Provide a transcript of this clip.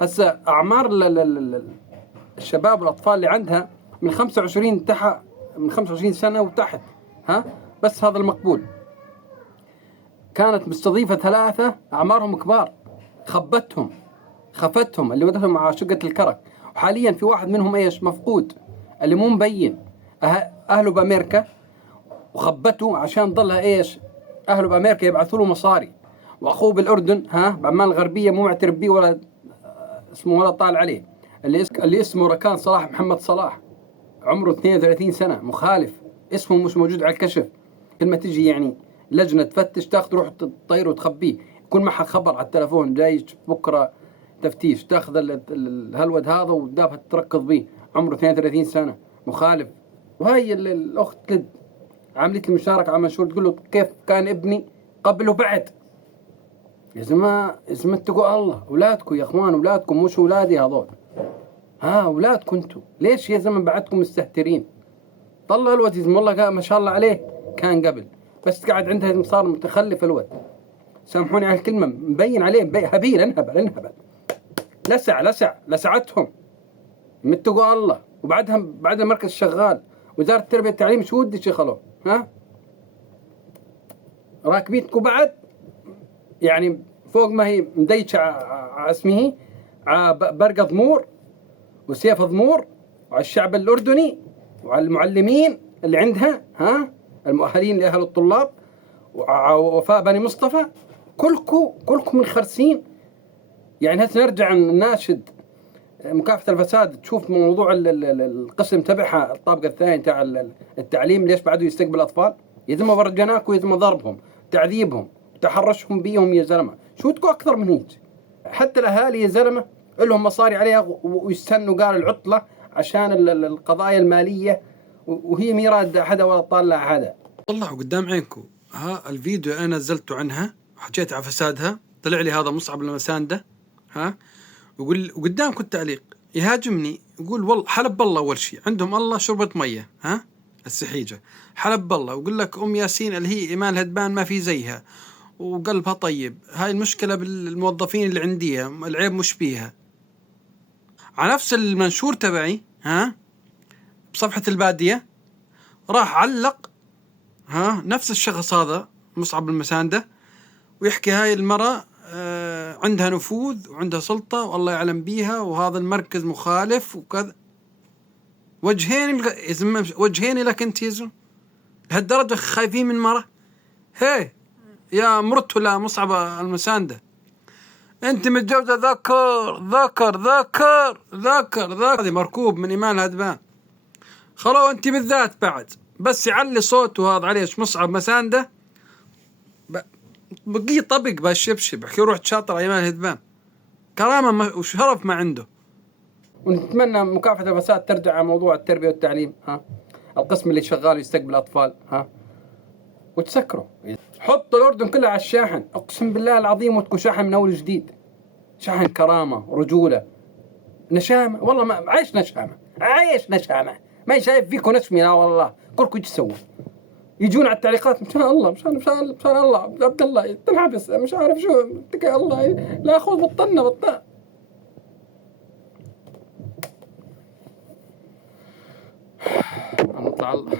هسه اعمار الشباب والاطفال اللي عندها من 25 تحت، من 25 سنه وتحت، ها، بس هذا المقبول. كانت مستضيفه 3 اعمارهم كبار، خفتهم اللي ودتهم مع شقه الكرك. وحاليا في واحد منهم ايش مفقود، اللي مو مبين، اهله بامريكا، وخبته عشان ضلها ايش، اهله بامريكا يبعثوا له مصاري، واخوه بالاردن بعمان الغربيه مو معترف بيه ولا اسمه ولا طالع عليه، اللي اسمه ركان صلاح محمد صلاح، عمره 32 سنه، مخالف، اسمه مش موجود على الكشف. كل ما تجي يعني لجنه تفتش تاخذ تروح تطيره وتخبيه، يكون معها خبر على التلفون جاي بكره تفتيش، تاخذ الهلود هذا ودابها تركض به، عمره 32 سنه، مخالف. وهي الاخت لد عملت لي مشاركه على منشور تقول له كيف كان ابني قبل وبعد. يا زلمه اتقوا الله، اولادكم يا اخوان، اولادكم مش اولادي هذول، اولادكم انتم، ليش يا زلمه بعدكم مستهترين؟ طلع الواد يا زلمه والله ما شاء الله عليه كان قبل، بس قاعد عنده صار متخلف الواد، سامحوني على الكلمه، مبين عليه هبيل، انهبل لسعتهم، متقوا الله. وبعدها بعد المركز شغال، وزاره التربيه والتعليم شو ودي شغلوا؟ راكبينكم بعد، يعني فوق ما هي مديشه على اسمه، على برقه ضمور وسيف ضمور، وعلى الشعب الاردني، وعلى المعلمين اللي عندها، المؤهلين لاهل الطلاب، ووفاء بني مصطفى، كلكم منخرسين. يعني هسه نرجع نناشد مكافحه الفساد، تشوف موضوع القسم تبعها الطابق الثاني تاع التعليم، ليش بعده يستقبل اطفال؟ يتم فرجناكم، يتم ضربهم، تعذيبهم، تحرشهم بيهم يا زلمه، شو تكون اكثر من هيك؟ حتى الاهالي يا زلمه لهم مصاري عليها ويستنوا قال العطله عشان القضايا الماليه، وهي مي راده حدا ولا طالع حدا. طلعوا قدام عينكم الفيديو انا نزلته عنها، حكيت على فسادها، طلع لي هذا مصعب المسانده، ويقول وقدامكم التعليق يهاجمني، يقول والله حلب بالله اول شيء عندهم الله شربة ميه، السحيجه حلب بالله، ويقول لك ام ياسين اللي هي ايمان الهدبان ما في زيها وقلبها طيب، هاي المشكله بالموظفين اللي عنديها، العيب مش بيها. على نفس المنشور تبعي بصفحه الباديه راح علق نفس الشخص هذا مصعب المسانده، ويحكي هاي المرأة عندها نفوذ وعندها سلطة والله يعلم بيها، وهذا المركز مخالف وكذا. وجهين لك انت يا زلمة، لهالدرجة خايفين من مرة؟ هي يا مرته لا مصعب المساندة، انت متجوزة ذكر هذه مركوب من ايمان الهدبان، خلاص انت بالذات بعد بس يعلي صوته هذا عليه مصعب مساندة بقي طبق بالشبشب، حكي روح تشاطر ايمان الهدبان، كرامه وشرف ما عنده. ونتمنى مكافحه الفساد ترجع على موضوع التربيه والتعليم، القسم اللي شغال يستقبل اطفال، وتسكروا، حطوا الاردن كلها على الشاحن، اقسم بالله العظيم، وتكون شاحن من اول جديد، شاحن كرامه رجوله نشامه، والله ما عايش نشامه، ما شايف فيكم نشمي، لا والله كلكم ايش تسووا؟ يجون على التعليقات مشان الله عبد الله تنحبس مش عارف شو، اتقي الله، لا خذ بطلنا نطلع الله.